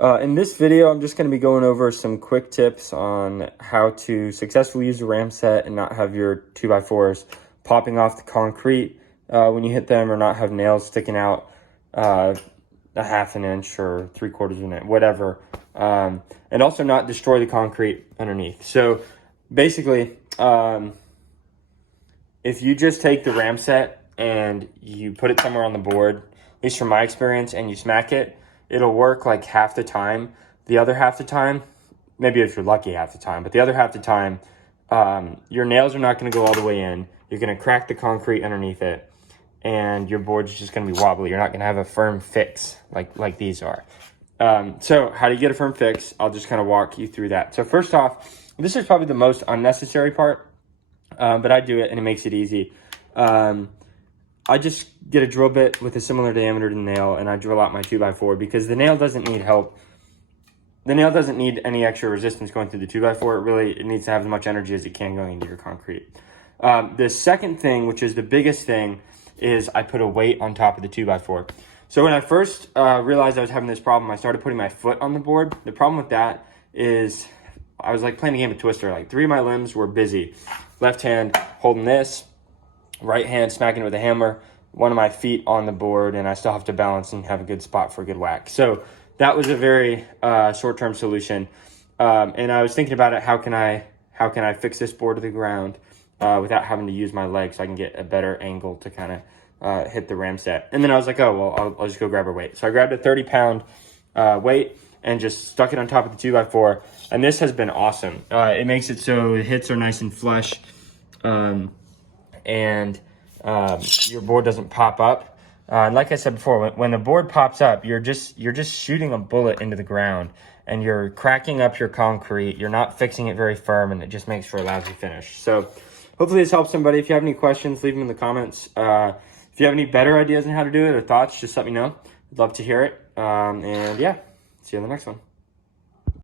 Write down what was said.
In this video, I'm just going to be going over some quick tips on how to successfully use a Ramset and not have your 2x4s popping off the concrete when you hit them, or not have nails sticking out a half an inch or 3/4 of an inch, whatever. And also not destroy the concrete underneath. So basically, if you just take the Ramset and you put it somewhere on the board, at least from my experience, and you smack it, it'll work like half the time. The other half the time, maybe if you're lucky half the time, but the other half the time, your nails are not going to go all the way in. You're going to crack the concrete underneath it, and your board's just going to be wobbly. You're not going to have a firm fix like these are. So how do you get a firm fix? I'll just kind of walk you through that. So first off, this is probably the most unnecessary part, but I do it and it makes it easy. I just get a drill bit with a similar diameter to the nail, and I drill out my 2x4 because the nail doesn't need help. The nail doesn't need any extra resistance going through the 2x4. It needs to have as much energy as it can going into your concrete. The second thing, which is the biggest thing, is I put a weight on top of the 2x4. So when I first realized I was having this problem, I started putting my foot on the board. The problem with that is I was like playing a game of Twister. Like 3 of my limbs were busy. Left hand holding this, right hand smacking it with a hammer, one of my feet on the board, and I still have to balance and have a good spot for a good whack. So that was a very short-term solution. And I was thinking about it, how can I fix this board to the ground without having to use my legs so I can get a better angle to kind of hit the Ramset. And then I was like, oh, well, I'll just go grab a weight. So I grabbed a 30-pound weight and just stuck it on top of the 2x4. And this has been awesome. It makes it so the hits are nice and flush. And your board doesn't pop up. And like I said before, when the board pops up, you're just shooting a bullet into the ground, and you're cracking up your concrete. You're not fixing it very firm, and it just makes for a lousy finish. So hopefully this helps somebody. If you have any questions, leave them in the comments. If you have any better ideas on how to do it or thoughts, just let me know. I'd love to hear it. And yeah, see you on the next one.